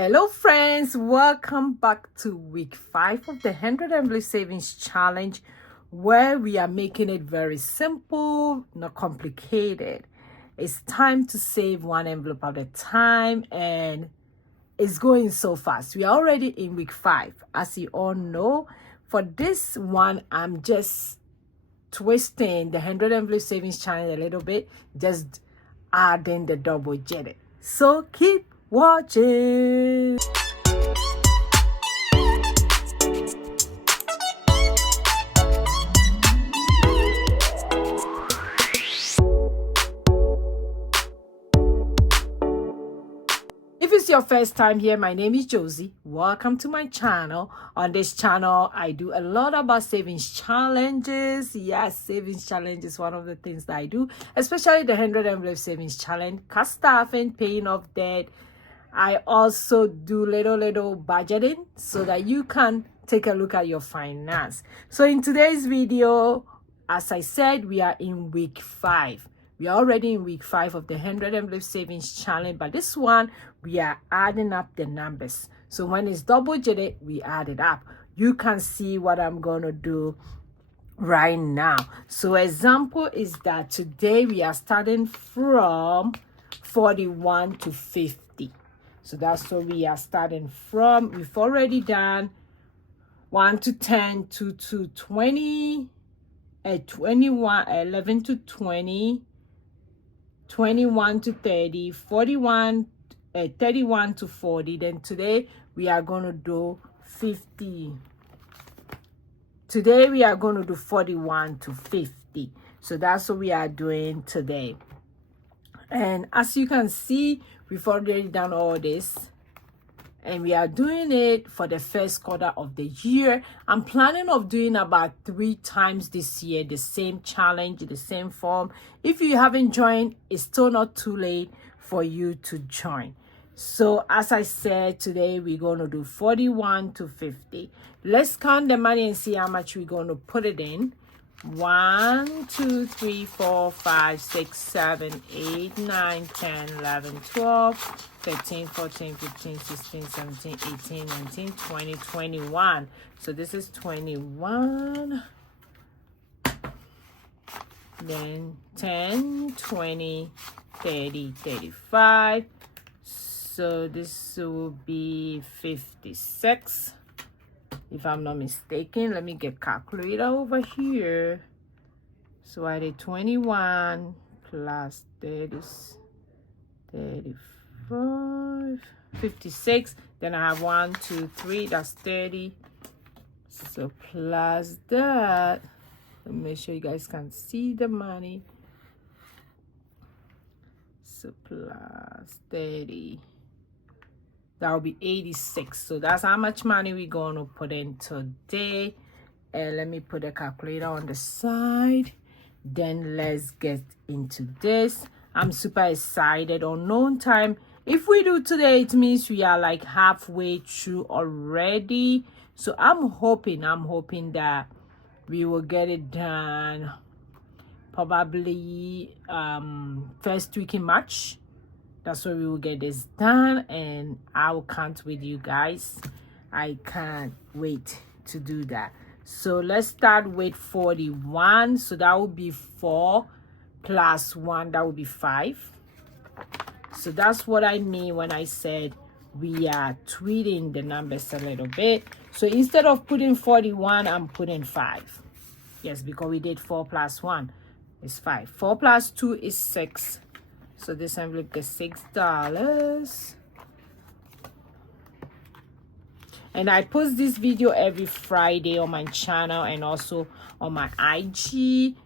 Hello friends, welcome back to week 5 of the 100 envelope savings challenge, where we are making it very simple, not complicated. It's time to save one envelope at a time, and it's going so fast. We are already in week 5. As you all know, for this one I'm just twisting the 100 envelope savings challenge a little bit, just adding the double digit. So keep watching. If it's your first time here, my name is Josy. Welcome to my channel. On this channel, I do a lot about savings challenges. Yes, savings challenge is one of the things that I do, especially the 100 envelope savings challenge, cost staffing, paying off debt. I also do little budgeting so that you can take a look at your finance. So in today's video, as I said, we are in week 5. We are already in week 5 of the 100 envelope savings challenge, but this one we are adding up the numbers. So when it's double digit, we add it up. You can see what I'm gonna do right now. So example is that today we are starting from 41 to 50. So that's what we are starting from. We've already done 1 to 10, 2 to 20, 21, 11 to 20, 21 to 30, 41, 31 to 40. Then today we are going to do 50. Today we are going to do 41 to 50. So that's what we are doing today. And as you can see, we've already done all this, and we are doing it for the first quarter of the year. I'm planning of doing about 3 times this year, the same challenge, the same form. If you haven't joined, it's still not too late for you to join. So as I said, today we're going to do 41 to 50. Let's count the money and see how much we're going to put it in. 1, 2, 3, 4, 5, 6, 7, 8, 9, 10, 11, 12, 13, 14, 15, 16, 17, 18, 19, 20, 21. So this is 21. Then 10, 20, 30, 35. So this will be 56. If I'm not mistaken, let me get calculator over here. So I did 21 plus 30, 35, 56. Then I have 1, 2, 3, that's 30. So plus that, let me make sure you guys can see the money. So plus 30. That will be 86. So that's how much money we're going to put in today. And let me put a calculator on the side. Then let's get into this. I'm super excited. Unknown time. If we do today, it means we are like halfway through already. So I'm hoping that we will get it done probably first week in March. That's where we will get this done, and I will count with you guys. I can't wait to do that. So let's start with 41. So that would be 4 plus 1. That would be 5. So that's what I mean when I said we are tweaking the numbers a little bit. So instead of putting 41, I'm putting 5. Yes, because we did 4 plus 1 is 5. 4 plus 2 is 6. So this envelope gets $6. And I post this video every Friday on my channel and also on my IG.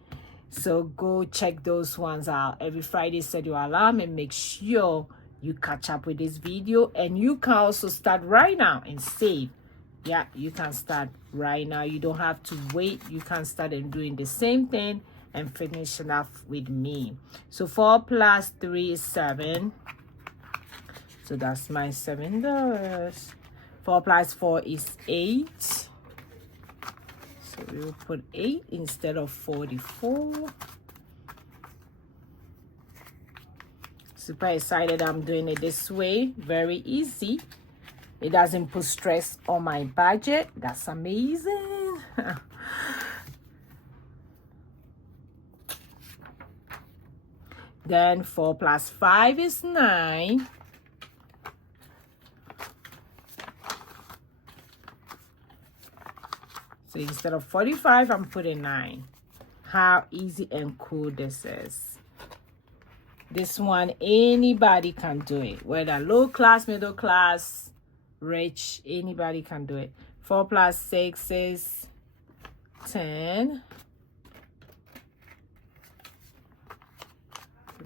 So go check those ones out. Every Friday, set your alarm and make sure you catch up with this video. And you can also start right now and save. Yeah, you can start right now. You don't have to wait. You can start and doing the same thing and finish it off with me. So 4 plus 3 is 7. So that's my $7. 4 plus 4 is 8. So we will put 8 instead of 44. Super excited I'm doing it this way. Very easy. It doesn't put stress on my budget. That's amazing. Then 4 plus 5 is 9. So instead of 45, I'm putting 9. How easy and cool this is. This one, anybody can do it. Whether low class, middle class, rich, anybody can do it. 4 plus 6 is 10.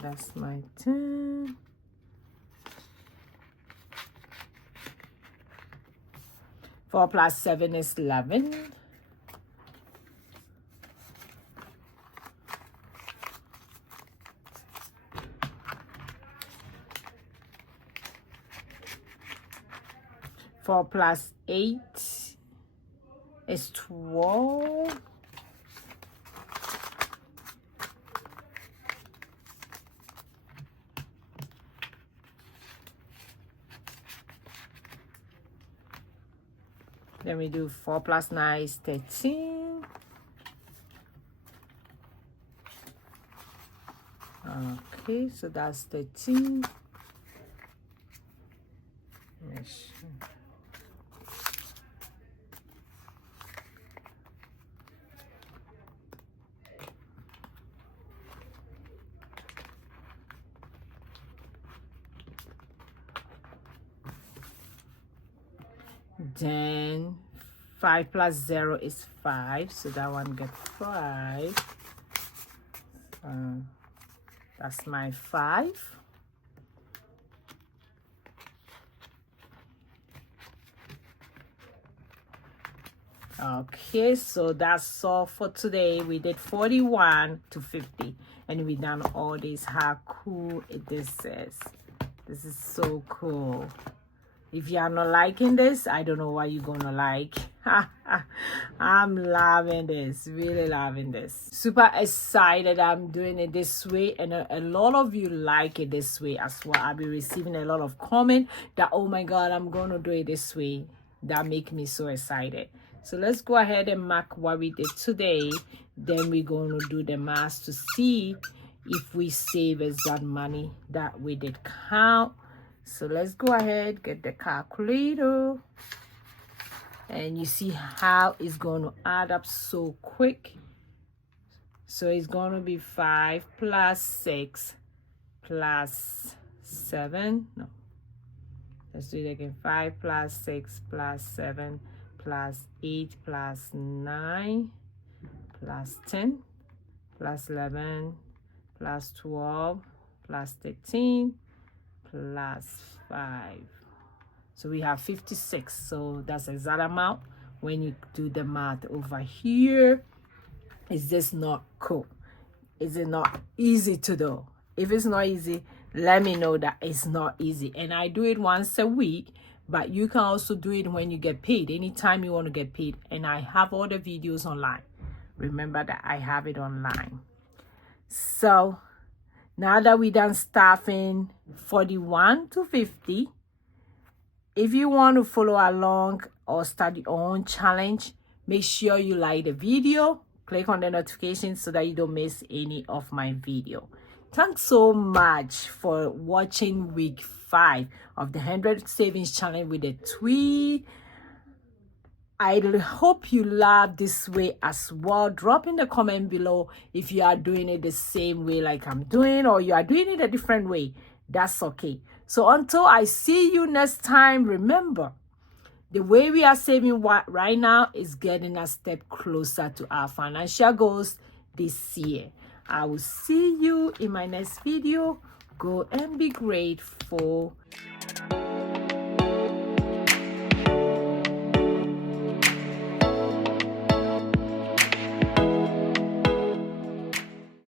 That's my 10. Four plus 7 is 11. Four plus 8 is 12. Then we do 4 plus 9 is 13. Okay, so that's 13. Yes. Then 5 plus 0 is 5, so that one gets 5. That's my 5. Okay, so that's all for today. We did 41 to 50, and we done all this. How cool this is. This is so cool. If you are not liking this, I don't know what you're gonna like. I'm loving this, really loving this. Super excited I'm doing it this way, and a lot of you like it this way as well. I'll be receiving a lot of comment that, oh my God, I'm gonna do it this way. That make me so excited. So let's go ahead and mark what we did today. Then we're gonna do the math to see if we save us that money that we did count. So let's go ahead, get the calculator, and you see how it's going to add up so quick. So it's going to be 5 plus 6 plus 7. No, let's do it again. 5 plus 6 plus 7 plus 8 plus 9 plus 10 plus 11 plus 12 plus 13 plus 5. So we have 56. So that's the exact amount. When you do the math over here, is this not cool? Is it not easy to do? If it's not easy, let me know that it's not easy. And I do it once a week, but you can also do it when you get paid, anytime you want to get paid. And I have all the videos online. Remember that I have it online. So now that we done staffing 41 to 50, if you want to follow along or start your own challenge, make sure you like the video, click on the notifications so that you don't miss any of my video. Thanks so much for watching week 5 of the 100 savings challenge with the tweet. I hope you love this way as well. Drop in the comment below if you are doing it the same way like I'm doing, or you are doing it a different way. That's okay. So until I see you next time, remember, the way we are saving right now is getting a step closer to our financial goals this year. I will see you in my next video. Go and be grateful.